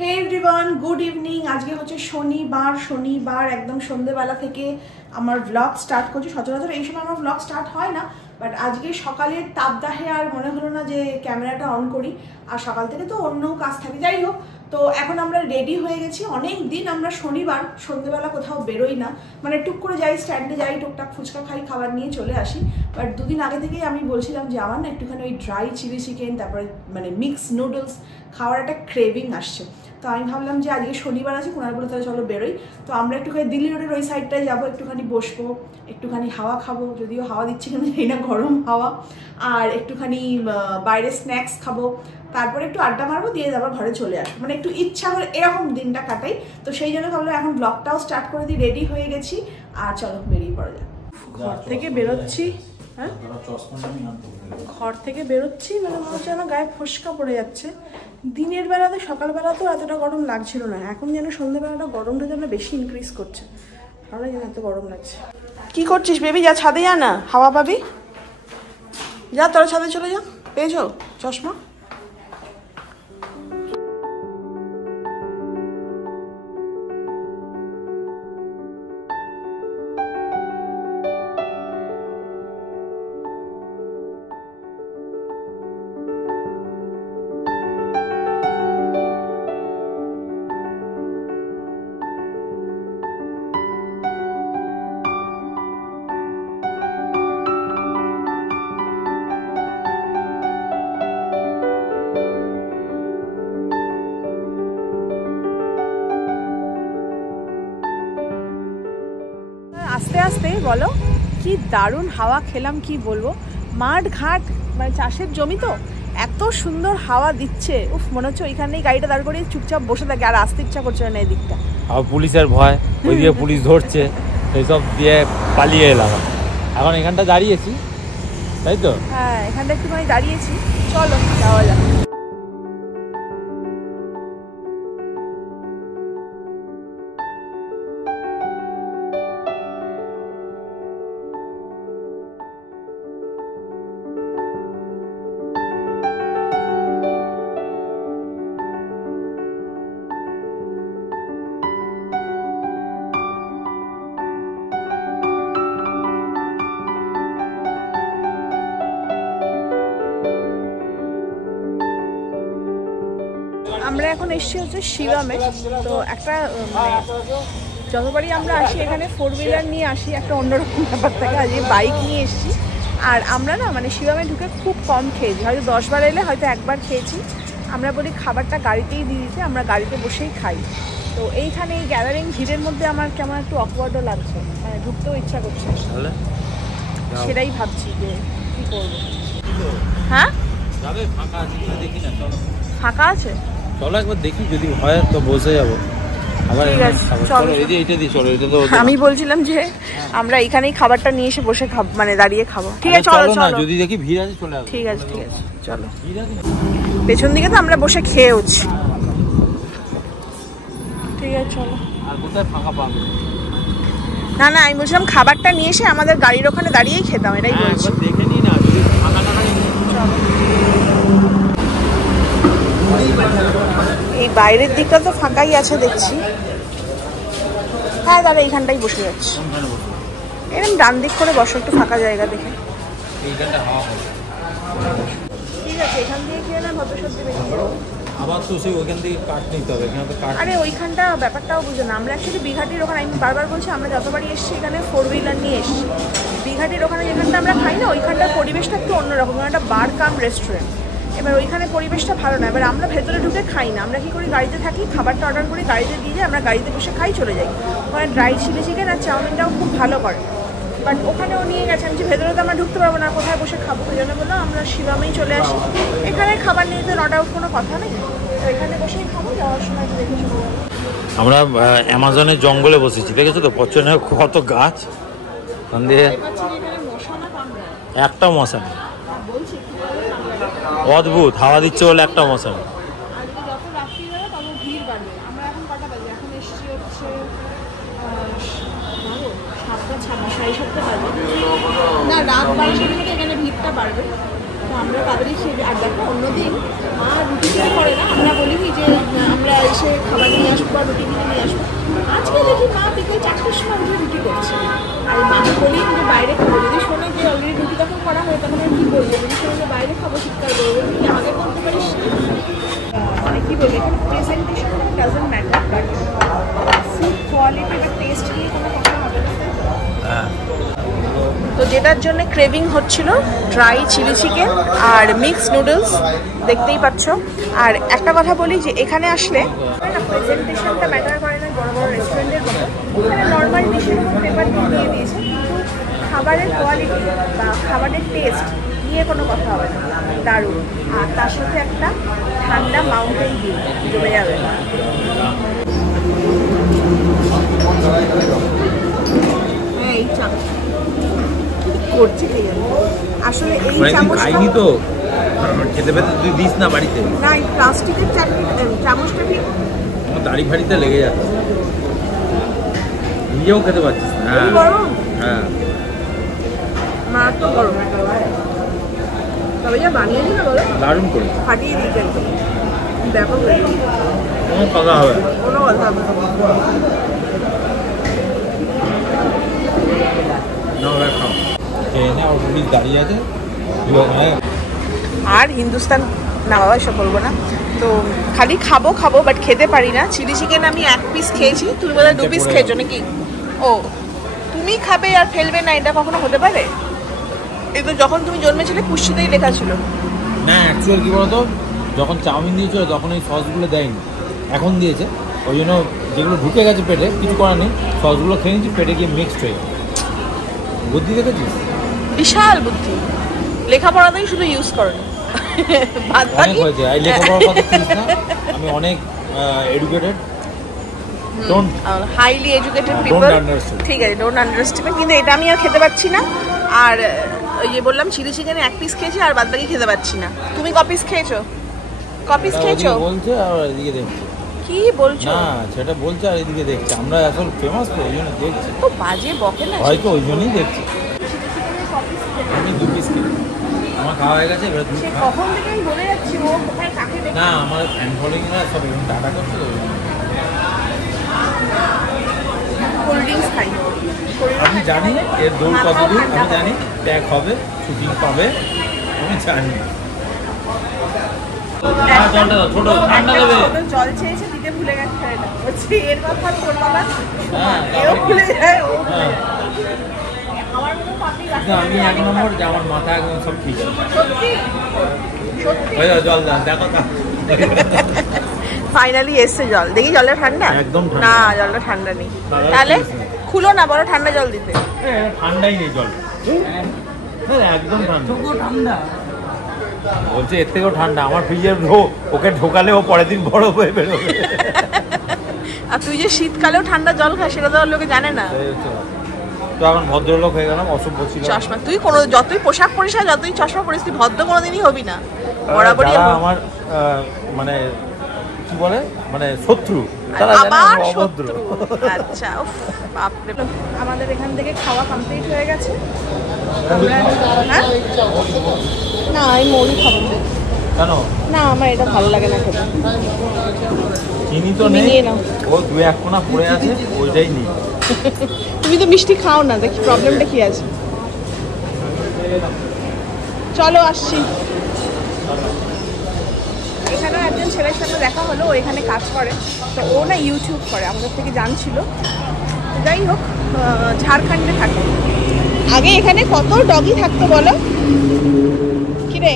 হে everyone, good evening. আজকে হচ্ছে শনিবার একদম সন্ধ্যেবেলা থেকে আমার ব্লগ স্টার্ট করছি। সচরাচর এই সময় আমার ব্লগ স্টার্ট হয় না, বাট আজকে সকালের তাপদাহে আর মনে হলো না যে ক্যামেরাটা অন করি। আর সকাল থেকে তো অন্য কাজ থাকে, যাই হোক। তো এখন আমরা রেডি হয়ে গেছি। অনেক দিন আমরা শনিবার সন্ধ্যেবেলা কোথাও বেরোই না, মানে টুক করে যাই, স্ট্যান্ডে যাই, টুকটাক ফুচকা খাই, খাবার নিয়ে চলে আসি। বাট দুদিন আগে থেকেই আমি বলছিলাম যে আমার না একটুখানি ওই ড্রাই চিলি চিকেন, তারপরে মানে মিক্স নুডলস খাওয়ার একটা ক্রেভিং আসছে। তো আমি ভাবলাম যে আজকে শনিবার আছে, কোনার বলে তাহলে চলো বেরোই। তো আমরা একটুখানি দিল্লি রোডের ওই সাইডটায় যাবো, একটুখানি বসবো, একটুখানি হাওয়া খাবো, যদিও হাওয়া দিচ্ছে কিনা জানি না, গরম হাওয়া। আর একটুখানি বাইরে স্ন্যাক্স খাবো, তারপরে একটু আড্ডা মারবো, দিয়ে আবার ঘরে চলে আসবো। মানে একটু ইচ্ছা করে এরকম দিনটা কাটাই। তো সেই জন্য ভাবলাম এখন ব্লগটাও স্টার্ট করে দিই, রেডি হয়ে গেছি, আর চলো বেরিয়ে পড়া যায়। ঘর থেকে বেরোচ্ছি, হ্যাঁ ঘর থেকে বেরোচ্ছি, মানে মনে হচ্ছে আমার গায়ে ফোসকা পড়ে যাচ্ছে। দিনের বেলাতে সকালবেলাতেও এতটা গরম লাগছিল না, এখন যেন সন্ধ্যেবেলাটা গরমটা যেন বেশি ইনক্রিজ করছে। ভালো যেন এত গরম লাগছে। কি করছিস বেবি? যা ছাদে যা না, হাওয়া পাবি। যা তোরা ছাদে চলে যা। পেয়েছো চশমা? আস্তে আস্তে বলো, কি দারুণ হাওয়া খেলাম, কি বলবো। মাঠ ঘাট মানে চাষের জমি, তো এত সুন্দর হাওয়া দিচ্ছে। উফ, মনে হচ্ছে ওইখানেই গাড়িটা দাঁড় করে চুপচাপ বসে থাকে, আর আসতে ইচ্ছা করছে না এদিকটা। আর পুলিশের ভয়, ওইদিকে পুলিশ ধরছে, সেই সব দিয়ে পালিয়ে এলাম। এখন এখানটা দাঁড়িয়েছি, তাই তো? হ্যাঁ, এখানটা একটুখানি দাঁড়িয়েছি, চলো যাওয়া যাক। আমরা এখন এসছি হচ্ছে শিবামে। তো একটা মানে যতবারই আমরা আসি এখানে 4 হুইলার নিয়ে আসি, একটা অন্যরকম ব্যাপার থাকে। আজকে বাইক নিয়ে এসছি। আর আমরা না মানে শিবামে ঢুকে খুব কম খেয়েছি, হয়তো 10 বার এলে হয়তো একবার খেয়েছি। আমরা বলি খাবারটা গাড়িতেই দিয়ে দিতে, আমরা গাড়িতে বসেই খাই। তো এইখানে এই গ্যাদারিং ভিড়ের মধ্যে আমার কেমন একটু অকওয়ার্ডও লাগছে, মানে ঢুকতেও ইচ্ছা করছে। সেটাই ভাবছি যে কী করবো। হ্যাঁ, ফাঁকা আছে, চলো একবার দেখি, যদি হয় তো বসে যাবো। আমি বলছিলাম যে আমরা এখানেই খাবারটা নিয়ে এসে বসে খাবো, মানে দাঁড়িয়ে খাবো। ঠিক আছে চলো চলো, যদি দেখি ভিড় আছে চলে আসবো। ঠিক আছে ঠিক আছে চলো। পেছন দিকে তো আমরা বসে খেয়ে উঠছি। ঠিক আছে চলো। আর কোথায় ফাঁকা পাবো? না না, আমি বলছিলাম খাবারটা নিয়ে এসে আমাদের গাড়ির ওখানে দাঁড়িয়েই খেতাম, এটাই বলছি। দেখে নি না, যদি ফাঁকা টাকা চলো। এই বাইরের দিকটা তো ফাঁকাই আছে দেখছি। হ্যাঁ দাদা, এইখানটাই বসে যাচ্ছি। এরকম ডান দিক করে বসো, একটু ফাঁকা জায়গা দেখে। ঠিক আছে, এখান দিয়ে খেয়ে না ভদ্রসজ্জে বেরিয়ে যাবো। আবার তো সেই ওইখান থেকে কাট নিতে হবে, এখানে তো কাট। আরে ওইখানটা ব্যাপারটাও বুঝো না। আমরা অ্যাকচুয়ালি বিঘাটির ওখানে, আমি বারবার বলছি, আমরা যতবারই এসেছি এখানে 4 হুইলার নিয়ে এসেছি। বিঘাটির ওখানে যেখানটা আমরা খাই না, ওইখানটার পরিবেশটা একটু অন্যরকম, একটা বার কাম রেস্টুরেন্ট। এবার ওইখানে পরিবেশটা ভালো না। এবার আমরা ভেতরে ঢুকে খাই না, আমরা কী করি, গাড়িতে থাকি, খাবারটা অর্ডার করি, গাড়িতে দিয়ে যাই, আমরা গাড়িতে বসে খাই, চলে যাই। ওখানে ড্রাই চিলি চিকেন আর চাউমিনটাও খুব ভালো করে। বাট ওখানেও নিয়ে গেছে, আমি যে ভেতরে তো আমরা ঢুকতে পারবো না, কোথায় বসে খাবো। ওই জন্য বললাম আমরা শিবামেই চলে আসি। এখানে খাবার নিয়ে তো নট আউট কোনো কথা নেই, তো এখানে বসেই খাবো, যাওয়ার সময় দেখে চলে যাবো। আমরা অ্যামাজনের জঙ্গলে বসেছি, দেখেছো তো পছনে কত গাছ। একটা মশা নেই, অদ্ভুত হাওয়া দিচ্ছে বলে একটা মশা নেই। না রাত 12টার থেকে এখানে ভিড়টা বাড়বে, তো আমরা তাড়াতাড়ি খেয়ে। আর দেখো অন্যদিন মা রুটি খেয়ে পড়ে না, আমরা বলি যে আমরা এসে মাঝে রুটি করছে। আর মাকে বলি যে বাইরে খাবো, যদি শোনে যে অলরেডি রুটি তখন করা হয় তখন আর কি বলবো, যদি শোনে যে বাইরে খাবো চিৎকার করবো, তুই আগে বলতে পারিস। মানে কি বলবো, এখানে presentation doesn't matter, but food quality বা টেস্ট নিয়ে কোনো কথা হবে না। তো যেটার জন্য ক্রেভিং হচ্ছিল ড্রাই চিলি চিকেন আর মিক্স নুডলস, দেখতেই পাচ্ছ। আর একটা কথা বলি যে এখানে আসলে প্রেজেন্টেশনটা ম্যাটার করে না বড় বড় রেস্টুরেন্টের মতো, এখানে নর্মাল ডিশের মতো পেপার দিয়ে দিয়েছে, কিন্তু খাবারের কোয়ালিটি বা খাবারের টেস্ট নিয়ে কোনো কথা হবে না, দারুণ। আর তার সাথে একটা ঠান্ডা মাউন্টেন ডিউ জমে যাবে। এই চামচ করছে আসলে, এই চামচটা তো খেতে পেতে তুই দিস না বাড়িতে, না এই প্লাস্টিকের চামচটা ঠিক দাড়ি ফাড়িতে লেগে যাচ্ছে, নিজেও খেতে পারছিস না। গরম, হ্যাঁ মারাত্মক গরম, তবে যা বানিয়ে দিল বলো দারুণ করে ফাটিয়ে দিচ্ছে একদম, দেখো কোনো কথা হবে না, কোনো কথা হবে না। দাঁড়িয়ে আছে আর হিন্দুস্তান না বাবা এসব বলবো না, তো খালি খাবো খাবো বাট খেতে পারি না। চিলি চিকেন আমি 1 পিস খেয়েছি, তুমি বোধহয় 2 পিস খেয়েছো নাকি? ও তুমি খাবে আর ফেলবে না, এটা কখনো হতে পারে? এই তো যখন তুমি জন্মেছিলে পুষ্টিতেই লেখা ছিল। না অ্যাকচুয়াল কি বলতো, যখন চাউমিন দিয়েছিল তখন এই সসগুলো দেয়নি, এখন দিয়েছে, ওই জন্য যেগুলো ঢুকে গেছে পেটে কিছু করার নেই, সসগুলো খেয়ে নিচ্ছি, পেটে গিয়ে মিক্সড হয়ে গেছে। বুদ্ধি দেখেছিস? বিশাল বুদ্ধি, লেখাপড়াতেই শুধু ইউজ করো। অনেক হয়েছে, এই লেখাপড়ার কথা বলিস না, আমি অনেক এডুকেটেড, হাইলি এডুকেটেড পিপল, ঠিক আছে, ডোন্ট আন্ডারস্টিমেট। কিন্তু এটা আমি আর খেতে পাচ্ছি না। আর ওই যে বললাম চিলি চিকেনে 1 পিস খেয়েছি আর বাদ বাকি খেতে পাচ্ছি না। তুমি ক পিস খেয়েছো? ক পিস খেয়েছো বলছে আর এদিকে দেখছি। কি বলছো? না সেটা বলছে আর এদিকে দেখছি, আমরা আসলে ফেমাস তো ওই জন্য দেখছি। তো বাজে বকে না, হয়তো ওই জন্যই দেখছি। আমি 2 পিস খেয়েছি, আমার খাওয়া হয়ে গেছে। এবার সে কখন থেকে আমি বলে যাচ্ছি ও কোথায় কাকে দেখে। না আমার ফ্যান ফলোইংরা সব এখন টাটা করছে তো। কোল্ড ড্রিঙ্কস খাই, আমি জানি এর দৌড় কত দূর, আমি জানি ট্যাগ হবে, শুটিং পাবে, আমি জানি। জল চেয়েছে দিতে ভুলে গেছে, বলছি এর কথা তোর বাবা এও ভুলে যায়, ও ভুলে যায়। আমার মনে হয় আমি 1 নম্বর যে আমার মাথা একদম সব ঠিক আছে। সত্যি সত্যি জল দাও দেখো তা। ফাইনালি এসছে জল, দেখি জলটা ঠান্ডা? একদম ঠান্ডা না, জলটা ঠান্ডা নেই। তাহলে খুলো না, বড় ঠান্ডা জল দিতে। ঠান্ডাই নেই জল, একদম ঠান্ডা। বলছে এর থেকেও ঠান্ডা, আমার ফ্রিজের ওকে ঢোকালে ও পরের দিন বরফ হয়ে বেরোবে। আর তুই যে শীতকালেও ঠান্ডা জল খাস সেটা তো লোকে জানে না। তো এখন ভদ্রলোক হয়ে গেলাম, অসভ্য ছিল। চশমা তুই কোনো যতই পোশাক পরিস আর যতই চশমা পরিস তুই ভদ্র কোনোদিনই হবি না, বরাবরই আমার মানে কি বলে মানে শত্রু, আবার শত্রু। আচ্ছা বাপরে, আমাদের এখান থেকে খাওয়া কমপ্লিট হয়ে গেছে। না আমি মুড়ি খাবো কেন? না আমার এটা ভালো লাগে না খেতে। চিনি তো নেই, ও 2-1 কোনা পড়ে আছে, ওইটাই নেই। তুমি তো মিষ্টি খাও না, দেখি প্রবলেমটা কি আছে। চলো আসছি। এখানেও একজন ছেলের সাথে দেখা হলো, ও এখানে কাজ করে, তো ও না ইউটিউব করে, আমাদের থেকে জানছিল। যাই হোক, ঝাড়খণ্ডে থাকে। আগে এখানে কত ডগি থাকতো বলো, কিরে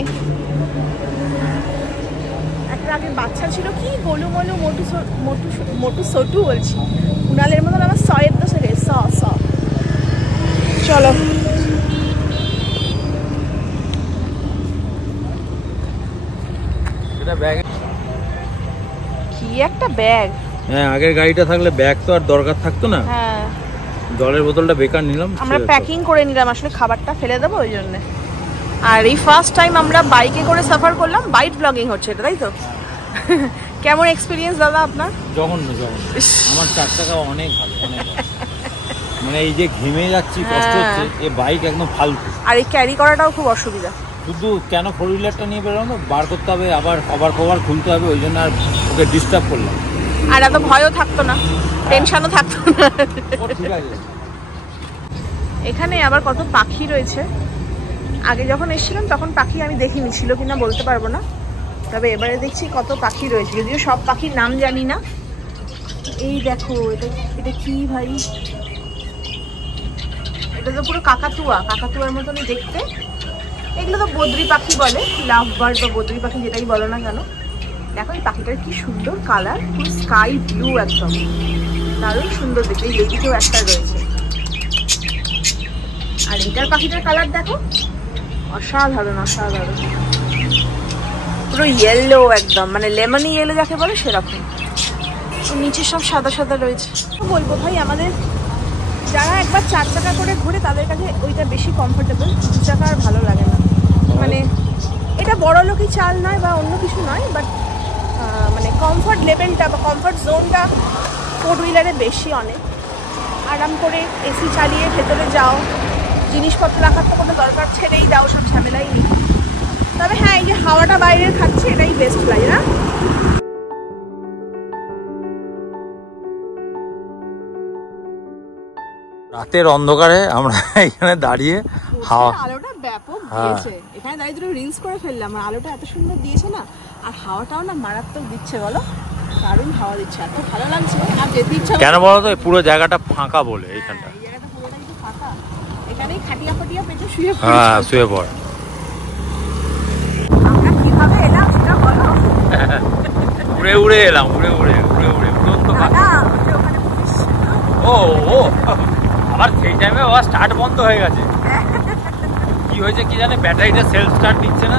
একটা আগে বাচ্চা ছিল, কি গোলু মোলু মোটু মোটু মোটু সটু বলছি, কুণালের মতন আমার সয়ের তো সেরে স। চলো এটা ব্যাগ, কি একটা ব্যাগ। হ্যাঁ আগের গাড়িটা থাকলে ব্যাগ তো আর দরকার থাকতো না। হ্যাঁ জলের বোতলটা বেকার নিলাম, আমরা প্যাকিং করে নিলাম, আসলে খাবারটা ফেলে দেবো ওই জন্য। আর এই ফার্স্ট টাইম আমরা বাইকে করে সাফার করলাম, বাইক ব্লগিং হচ্ছে এটা, তাই তো? কেমন এক্সপিরিয়েন্স দাদা আপনার? জঘন্য। আমার 4 টাকা অনেক ভালো, অনেক মানে এই যে ঘেমে যাচ্ছি, কষ্ট হচ্ছে, এই বাইক একদম ফালতু। আর এই ক্যারি করাটাও খুব অসুবিধা। শুধু কেন 4 হুইলারটা নিয়ে বেরোনো, বার করতে হবে, আবার কভার খুলতে হবে, ওই জন্য আর ওকে ডিস্টার্ব করলাম। আর এত ভয়ও থাকতো না, টেনশনও থাকতো না। এখানে আবার কত পাখি রয়েছে। আগে যখন এসেছিলাম তখন পাখি আমি দেখিনি, ছিল কিনা বলতে পারবো না, তবে এবারে দেখছি কত পাখি রয়েছে, যদিও সব পাখির নাম জানি না। এই দেখো, এটা কি ভাই, এটা তো পুরো কাকাতুয়ার মতনই দেখতে। এগুলো তো বদ্রি পাখি বলে, লাভ বার্ড বা বদ্রি পাখি যেটাই বলো না কেন। দেখো এই পাখিটার কি সুন্দর কালার, পুরো স্কাই ব্লু একদম, দারুণ সুন্দর দেখতে। এই লেডিকেও একটা রয়েছে। আর এটার পাখিটার কালার দেখো, অসাধারণ অসাধারণ, পুরো ইয়েলো একদম, মানে লেমনি ইয়েলো যাকে বলে সেরকম। নিচে সব সাদা সাদা রয়েছে। বলবো ভাই, আমাদের যারা একবার 4 চাকা করে ঘুরে তাদের কাছে ওইটা বেশি কমফোর্টেবল, 2 চাকা আর ভালো লাগে না। মানে এটা বড় লোকই চাল নয় বা অন্য কিছু নয়, বাট মানে কমফোর্ট লেভেলটা বা কমফোর্ট জোনটা 4 হুইলারে বেশি, অনেক আরাম করে এসি চালিয়ে ভেতরে যাও, জিনিসপত্র রাখার তো কোনো দরকার, ছেড়েই দাও, সব ঝামেলাই নেই। তবে হ্যাঁ, এই যে হাওয়াটা বাইরের খাচ্ছে এটাই বেস্ট লাগে না। রাতের অন্ধকারে আমরা এখানে দাঁড়িয়ে হাওয়া, আলোটা ব্যাপক দিয়েছে, এখানে দাঁড়িয়ে দুটো রিলস করে ফেললাম। আর আলোটা এত সুন্দর দিয়েছে না, আর হাওয়াটাও না মারাত্মক দিচ্ছে, বলো দারুণ হাওয়া দিচ্ছে, এত ভালো লাগছে। আর যেতে ইচ্ছা কেন বলো তো, পুরো জায়গাটা ফাঁকা বলে, এইখানটা এই জায়গাটা পুরোটা কিন্তু ফাঁকা, এখানেই খাটিয়া ফাটিয়া পেতে শুয়ে পড়ি। হ্যাঁ, শুয়ে পড়। আমরা কিভাবে এলাম সেটা বলো। উড়ে উড়ে এলাম, উড়ে উড়ে উড়ন্ত দাদা ওখানে পুলিশ ছিল। ও আবার সেই টাইমে ও স্টার্ট বন্ধ হয়ে গেছে, কি হয়েছে কি জানে, ব্যাটারিটা সেলফ স্টার্ট নিচ্ছে না।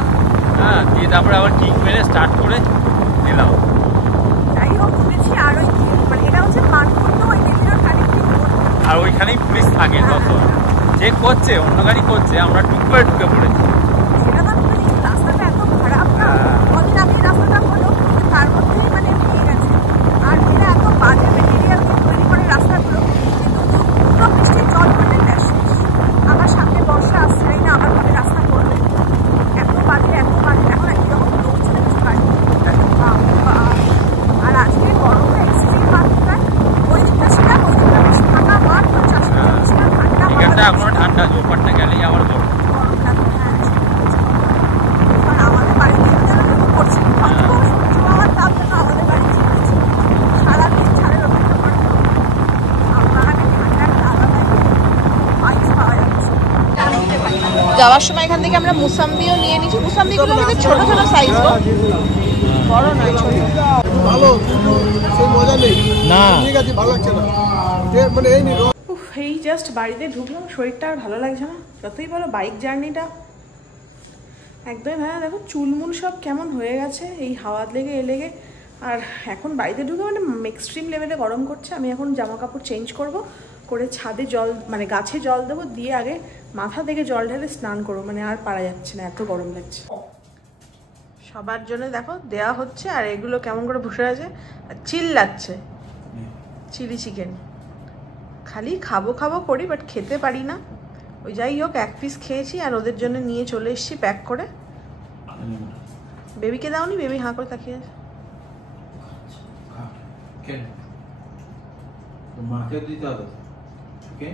হ্যাঁ, দিয়ে তারপরে আবার কিক মেরে স্টার্ট করে দিলাম। যাই হোক, শুনেছি আর ওই মানে এটা হচ্ছে মানপুর, তো ওই দিনের কানেক্টিং, আর ওইখানেই পুলিশ থাকে, তত চেক করছে, অন্য গাড়ি করছে, আমরা টুক করে ঢুকে পড়েছি। সেটা তো শুনেছি। রাস্তাটা এত খারাপ না, কদিন আগে রাস্তাটা হলো, তার মধ্যেই মানে ভেঙে গেছে। আর এরা এত বাজে মেটেরিয়াল দিয়ে তৈরি করে রাস্তাগুলো, দুটো বৃষ্টির জল পড়লে ব্যাস শেষ। আমার সামনে বর্ষা আসছে, তাই না, আমার মনে রাস্তা করবে এত বাজে এখন এরকম লোক চলেছে গাড়ি। আর আজকে গরমটা এক্সট্রিম মাত্রায়, ওই দিকটা ছিলাম, ওই দিকটা বেশ ঠান্ডা মাঠ, চাষিটা ছিলাম ঠান্ডা এখানটা এখনো ঠান্ডা, ওপারটা গেলেই আবার গরম। গরম লাগে। হ্যাঁ, আর আমাদের বাড়িতে করছে আমার তাপ যেন আমাদের বাড়ি চলেছে, সারাদিন ছাড়ের অপেক্ষা করে। আপনারা ঠান্ডাটা আলাদা আইস পাওয়া যাচ্ছে। যাওয়ার সময় এখান থেকে আমরা মুসাম্বিও নিয়ে নিয়েছি। মুসাম্বিগুলো আমাদের ছোট ছোট সাইজ, বড় নয়, ছোট। ভালো সেই মজা নেই না, ঠিক আছে, ভালো লাগছে না মানে এই নি। এই জাস্ট বাড়িতে ঢুকলাম, শরীরটা আর ভালো লাগছে না। যতই বলো বাইক জার্নিটা একদমই ভালো। দেখো চুলমুল সব কেমন হয়ে গেছে এই হাওয়া লেগে লেগে। আর এখন বাড়িতে ঢুকে মানে এক্সট্রিম লেভেলে গরম করছে। আমি এখন জামা কাপড় চেঞ্জ করব, করে ছাদে জল মানে গাছে জল দেবো, দিয়ে আগে মাথা থেকে জল ঢেলে স্নান করবো। মানে আর পারা যাচ্ছে না, এত গরম লাগছে। সবার জন্য দেখো দেয়া হচ্ছে, আর এগুলো কেমন করে বসে আছে আর চিল্লাচ্ছে। চিলি চিকেন খালি খাবো খাবো করি, বাট খেতে পারি না। ওই যাই হোক, 1 পিস খেয়েছি, আর ওদের জন্য নিয়ে চলে এসেছি প্যাক করে। বেবিকে দাওনি? বেবি হাঁ করে তাকিয়ে আছে। মাকে দিতে হবে, ওকে?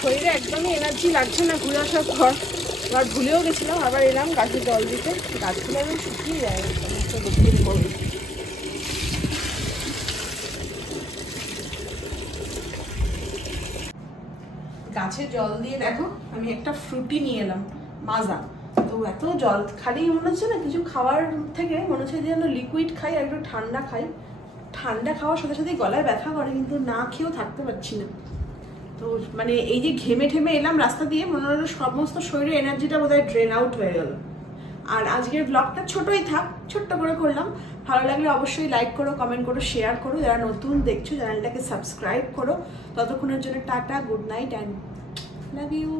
শরীরে একদমই এনার্জি লাগছে না ঘুরে আসার পর। আবার ভুলেও গেছিলাম, আবার এলাম গাছে জল দিতে। গাছগুলো একদম শুকিয়ে যায়, গাছে জল দিয়ে দেখো আমি একটা ফ্রুটি নিয়ে এলাম, মাজা। তো এত জল খালি মনে হচ্ছে না কিছু খাওয়ার থেকে মনে হচ্ছে যেন লিকুইড খাই আর একটু ঠান্ডা খাই। ঠান্ডা খাওয়ার সাথে সাথেই গলায় ব্যথা করে, কিন্তু না খেয়েও থাকতে পারছি না। তো মানে এই যে ঘেমে ঠেমে এলাম রাস্তা দিয়ে, মনে হলো সমস্ত শরীরের এনার্জিটা বোধহয় ড্রেন আউট হয়ে গেল। আর আজকের ব্লগটা ছোটই থাক, ছোট্ট করে করলাম। ভালো লাগলে অবশ্যই লাইক করো, কমেন্ট করো, শেয়ার করো। যারা নতুন দেখছো চ্যানেলটাকে সাবস্ক্রাইব করো। ততক্ষণের জন্য tata, good night and love you.